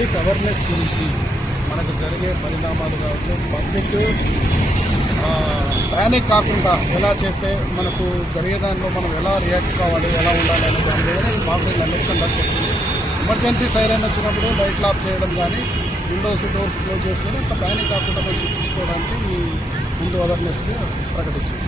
Public awareness గురించి మనకు జరిగే పరిణామాలు కావచ్చు పబ్లిక్ ప్యానిక్ కాకుండా ఎలా చేస్తే మనకు జరిగే దానిలో మనం ఎలా రియాక్ట్ కావాలి ఎలా ఉండాలి అనే దాని మీద ఈ మాటలు అన్ని కండక్ట్ అవుతుంది ఎమర్జెన్సీ సైరన్ వచ్చినప్పుడు లైట్లు ఆఫ్ చేయడం కానీ విండోస్ డోర్స్ క్లోజ్ చేసుకొని ఇంత ప్యానిక్ కాకుండా మనం చూపించుకోవడానికి ఈ ముందు అవేర్నెస్ని ప్రకటించింది.